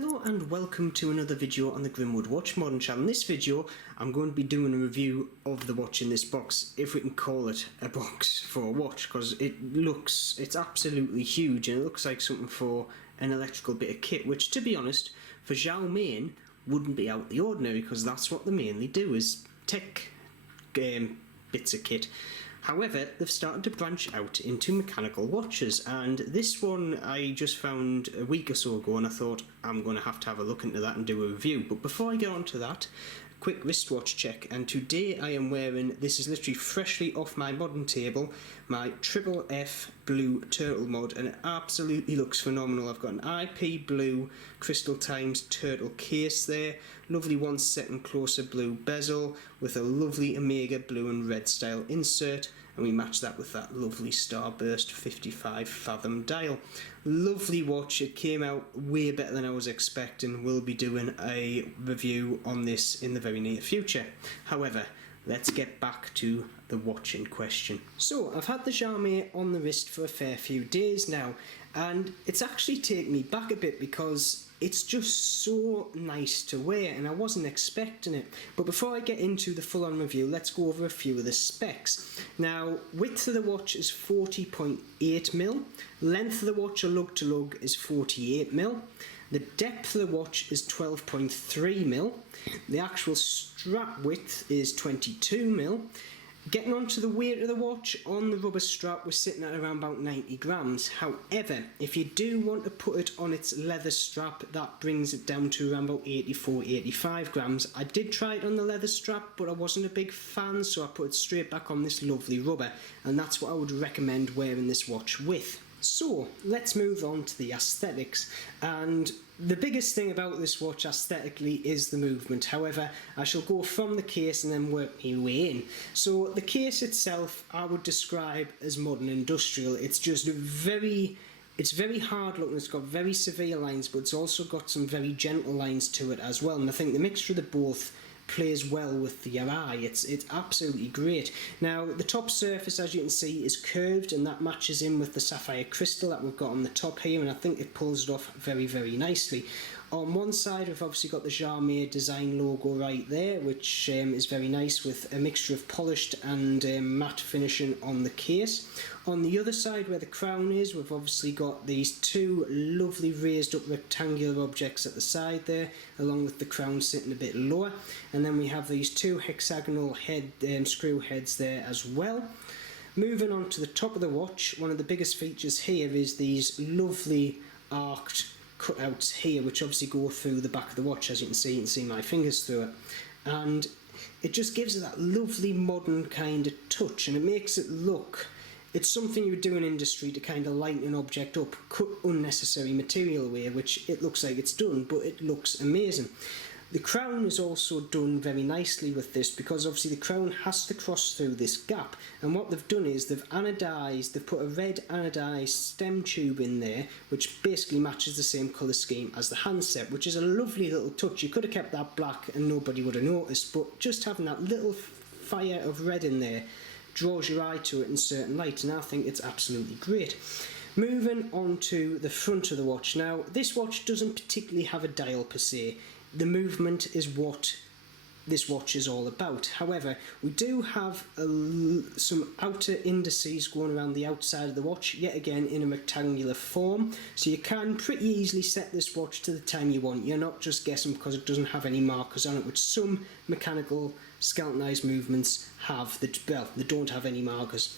Hello and welcome to another video on the Grimwood Watch Modern channel. In this video I'm going to be doing a review of the watch in this box, if we can call it a box for a watch, because it's absolutely huge and it looks like something for an electrical bit of kit, which to be honest for Xiaomi wouldn't be out the ordinary, because that's what they mainly do, is tech bits of kit. However, they've started to branch out into mechanical watches, and this one I just found a week or so ago and I thought I'm going to have a look into that and do a review. But before I get on to that, quick wristwatch check, and today I am wearing, this is literally freshly off my modern table, my Triple F blue turtle mod, and it absolutely looks phenomenal. I've got an IP blue Crystal Times turtle case there, lovely 1 second closer blue bezel with a lovely Omega blue and red style insert, and we match that with that lovely Starburst 55 fathom dial. Lovely watch. It came out way better than I was expecting. We'll be doing a review on this in the very near future. However, let's get back to the watch in question. So I've had the Xiaomi on the wrist for a fair few days now, and it's actually taken me back a bit because it's just so nice to wear and I wasn't expecting it. But before I get into the full-on review, let's go over a few of the specs. Now, width of the watch is 40.8mm, length of the watch or lug to lug is 48mm, the depth of the watch is 12.3mm, the actual strap width is 22mm. Getting onto the weight of the watch, on the rubber strap we're sitting at around about 90 grams. However, if you do want to put it on its leather strap, that brings it down to around about 84-85 grams. I did try it on the leather strap, but I wasn't a big fan, so I put it straight back on this lovely rubber, and that's what I would recommend wearing this watch with. So let's move on to the aesthetics, and the biggest thing about this watch aesthetically is the movement. However, I shall go from the case and then work my way in. So the case itself I would describe as modern industrial. It's just very hard looking, it's got very severe lines, but it's also got some very gentle lines to it as well, and I think the mixture of the both plays well with your eye. It's absolutely great. Now, the top surface, as you can see, is curved, and that matches in with the sapphire crystal that we've got on the top here, and I think it pulls it off very, very nicely. On one side we've obviously got the Ciga Design logo right there, which is very nice, with a mixture of polished and matte finishing on the case. On the other side where the crown is, we've obviously got these two lovely raised up rectangular objects at the side there, along with the crown sitting a bit lower, and then we have these two hexagonal screw heads there as well. Moving on to the top of the watch, one of the biggest features here is these lovely arched cutouts here, which obviously go through the back of the watch. As you can see my fingers through it, and it just gives it that lovely modern kind of touch, and it makes it look, it's something you would do in industry to kind of lighten an object up, cut unnecessary material away, which it looks like it's done, but it looks amazing. The crown is also done very nicely with this, because obviously the crown has to cross through this gap, and what they've done is they've put a red anodized stem tube in there, which basically matches the same colour scheme as the handset, which is a lovely little touch. You could have kept that black and nobody would have noticed, but just having that little fire of red in there draws your eye to it in certain light, and I think it's absolutely great. Moving on to the front of the watch. Now, this watch doesn't particularly have a dial per se. The movement is what this watch is all about. However, we do have some outer indices going around the outside of the watch, yet again in a rectangular form, so you can pretty easily set this watch to the time you want. You're not just guessing because it doesn't have any markers on it, which some mechanical skeletonized movements have. They don't have any markers.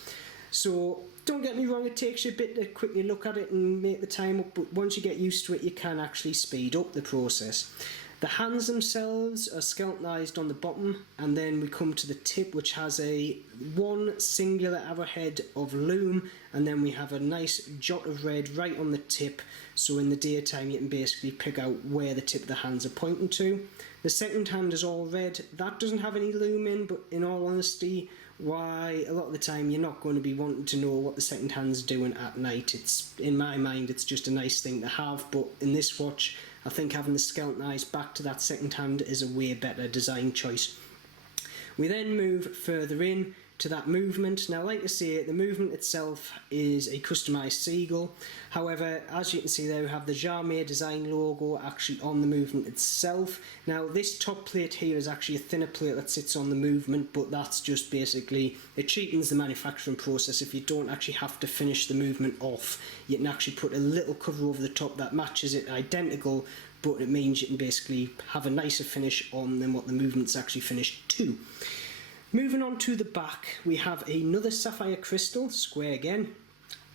So don't get me wrong, it takes you a bit to quickly look at it and make the time up, but once you get used to it you can actually speed up the process. The hands themselves are skeletonized on the bottom, and then we come to the tip, which has one singular arrowhead of lume, and then we have a nice jot of red right on the tip, so in the daytime you can basically pick out where the tip of the hands are pointing to. The second hand is all red. That doesn't have any lume in, but in all honesty, why, a lot of the time you're not going to be wanting to know what the second hand's doing at night. It's, in my mind, it's just a nice thing to have, but in this watch I think having the skeletonized back to that second hand is a way better design choice. We then move further in to that movement. Now, like I say, the movement itself is a customised seagull. However, as you can see there, we have the Ciga Design logo actually on the movement itself. Now, this top plate here is actually a thinner plate that sits on the movement, but that's just basically, it cheapens the manufacturing process. If you don't actually have to finish the movement off, you can actually put a little cover over the top that matches it identical, but it means you can basically have a nicer finish on than what the movement's actually finished to. Moving on to the back, we have another sapphire crystal, square again.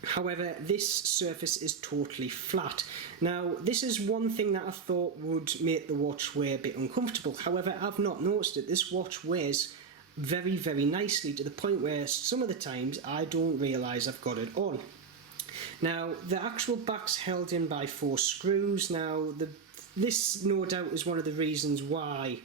However, this surface is totally flat. Now, this is one thing that I thought would make the watch wear a bit uncomfortable. However, I've not noticed it. This watch wears very, very nicely, to the point where some of the times I don't realise I've got it on. Now, the actual back's held in by 4 screws. Now, this no doubt is one of the reasons why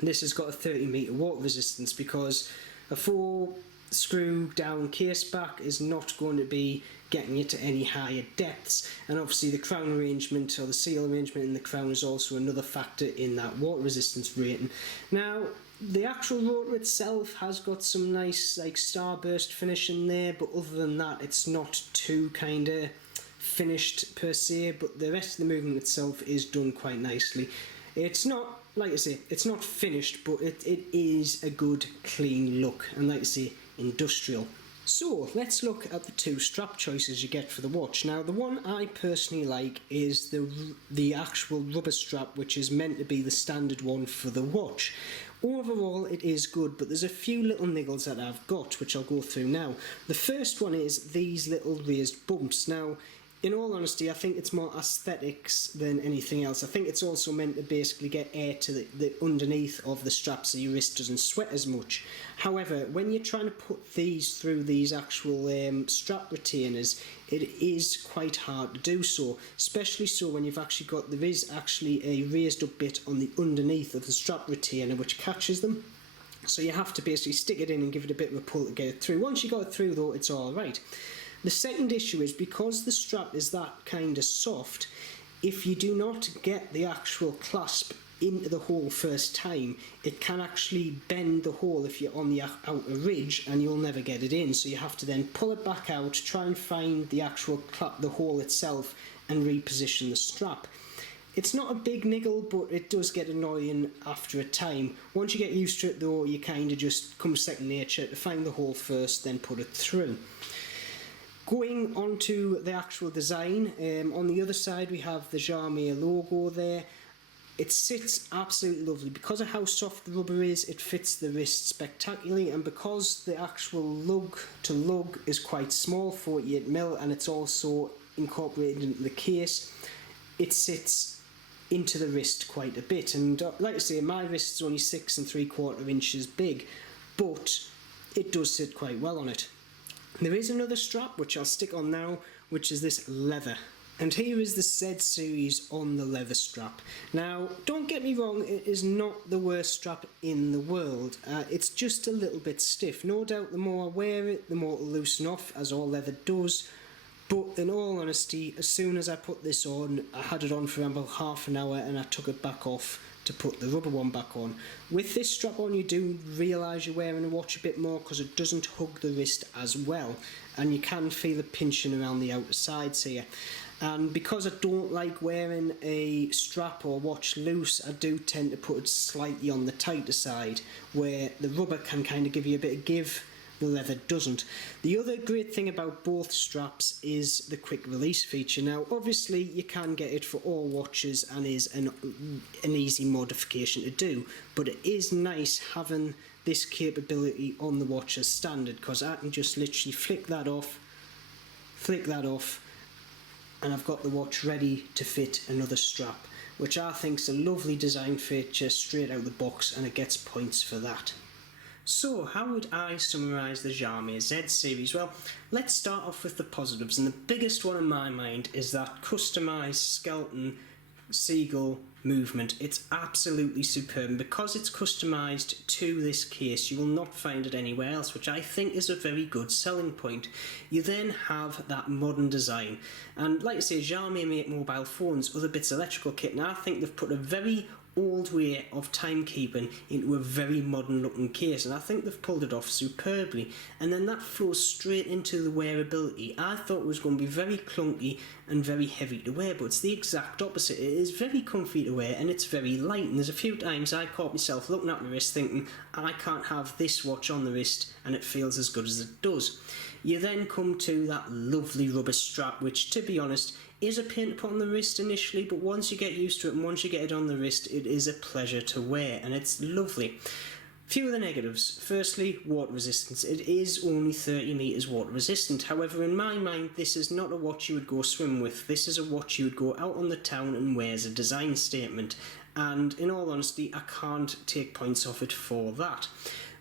this has got a 30-metre water resistance, because a 4 screw down case back is not going to be getting you to any higher depths, and obviously the crown arrangement or the seal arrangement in the crown is also another factor in that water resistance rating. Now, the actual rotor itself has got some nice like starburst finish in there, but other than that it's not too kind of finished per se, but the rest of the movement itself is done quite nicely. It's not, like I say, it's not finished, but it is a good clean look, and like I say, industrial. So let's look at the 2 strap choices you get for the watch. Now, the one I personally like is the actual rubber strap, which is meant to be the standard one for the watch. Overall it is good, but there's a few little niggles that I've got, which I'll go through now. The first one is these little raised bumps. Now, in all honesty, I think it's more aesthetics than anything else. I think it's also meant to basically get air to the underneath of the strap so your wrist doesn't sweat as much. However, when you're trying to put these through these actual strap retainers, it is quite hard to do so, especially so when you've actually got, there is actually a raised up bit on the underneath of the strap retainer which catches them. So you have to basically stick it in and give it a bit of a pull to get it through. Once you got it through though, it's alright. The second issue is, because the strap is that kind of soft, if you do not get the actual clasp into the hole first time, it can actually bend the hole if you're on the outer ridge, and you'll never get it in. So you have to then pull it back out, try and find the actual the hole itself, and reposition the strap. It's not a big niggle, but it does get annoying after a time. Once you get used to it though, you kind of just come second nature to find the hole first, then put it through. Going on to the actual design, on the other side we have the Ciga logo there. It sits absolutely lovely. Because of how soft the rubber is, it fits the wrist spectacularly, and because the actual lug to lug is quite small, 48mm, and it's also incorporated into the case, it sits into the wrist quite a bit. And like I say, my wrist's only 6 3/4 inches big, but it does sit quite well on it. There is another strap which I'll stick on now, which is this leather. And here is the Z Series on the leather strap. Now, don't get me wrong, it is not the worst strap in the world. It's just a little bit stiff. No doubt the more I wear it, the more it'll loosen off, as all leather does. But in all honesty, as soon as I put this on, I had it on for about half an hour and I took it back off to put the rubber one back on. With this strap on, you do realise you're wearing a watch a bit more, because it doesn't hug the wrist as well, and you can feel it pinching around the outer sides here. And because I don't like wearing a strap or watch loose, I do tend to put it slightly on the tighter side, where the rubber can kind of give you a bit of give, the leather doesn't. The other great thing about both straps is the quick release feature. Now, obviously you can get it for all watches and is an easy modification to do, but it is nice having this capability on the watch as standard, because I can just literally flick that off, and I've got the watch ready to fit another strap, which I think is a lovely design feature straight out of the box, and it gets points for that. So, how would I summarise the Ciga Z Series? Well, let's start off with the positives, and the biggest one in my mind is that customised skeleton seagull movement. It's absolutely superb, and because it's customised to this case, you will not find it anywhere else, which I think is a very good selling point. You then have that modern design, and like I say, Ciga make mobile phones, other bits of electrical kit, and I think they've put a very old way of timekeeping into a very modern looking case, and I think they've pulled it off superbly. And then that flows straight into the wearability. I thought it was going to be very clunky and very heavy to wear, but it's the exact opposite. It is very comfy to wear and it's very light, and there's a few times I caught myself looking at my wrist thinking, I can't have this watch on the wrist and it feels as good as it does. You then come to that lovely rubber strap, which, to be honest, is a pain to put on the wrist initially, but once you get used to it and once you get it on the wrist, it is a pleasure to wear and it's lovely. Few of the negatives. Firstly, water resistance. It is only 30 metres water resistant. However, in my mind, this is not a watch you would go swim with. This is a watch you would go out on the town and wear as a design statement. And in all honesty, I can't take points off it for that.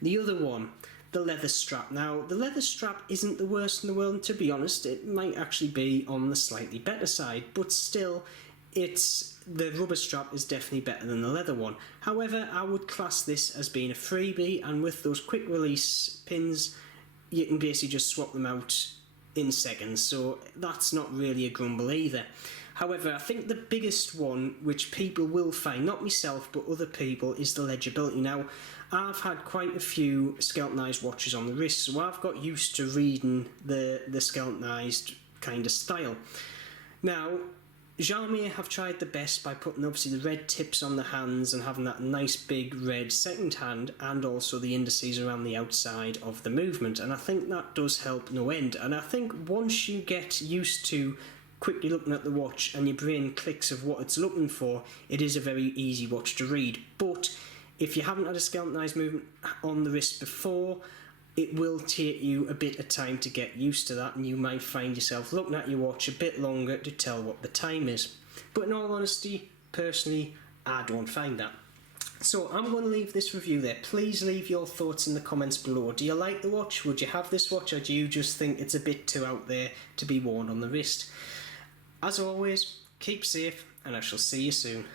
The other one, the leather strap. Now, the leather strap isn't the worst in the world, and to be honest, it might actually be on the slightly better side, but still, the rubber strap is definitely better than the leather one. However, I would class this as being a freebie, and with those quick release pins, you can basically just swap them out in seconds, so that's not really a grumble either. However, I think the biggest one, which people will find, not myself but other people, is the legibility. Now, I've had quite a few skeletonized watches on the wrist, so I've got used to reading the skeletonized kind of style. Now, Xiaomi have tried the best by putting obviously the red tips on the hands and having that nice big red second hand, and also the indices around the outside of the movement, and I think that does help no end. And I think once you get used to quickly looking at the watch and your brain clicks of what it's looking for, it is a very easy watch to read. But if you haven't had a skeletonized movement on the wrist before, it will take you a bit of time to get used to that, and you might find yourself looking at your watch a bit longer to tell what the time is. But in all honesty, personally, I don't find that. So I'm going to leave this review there. Please leave your thoughts in the comments below. Do you like the watch? Would you have this watch, or do you just think it's a bit too out there to be worn on the wrist? As always, keep safe, and I shall see you soon.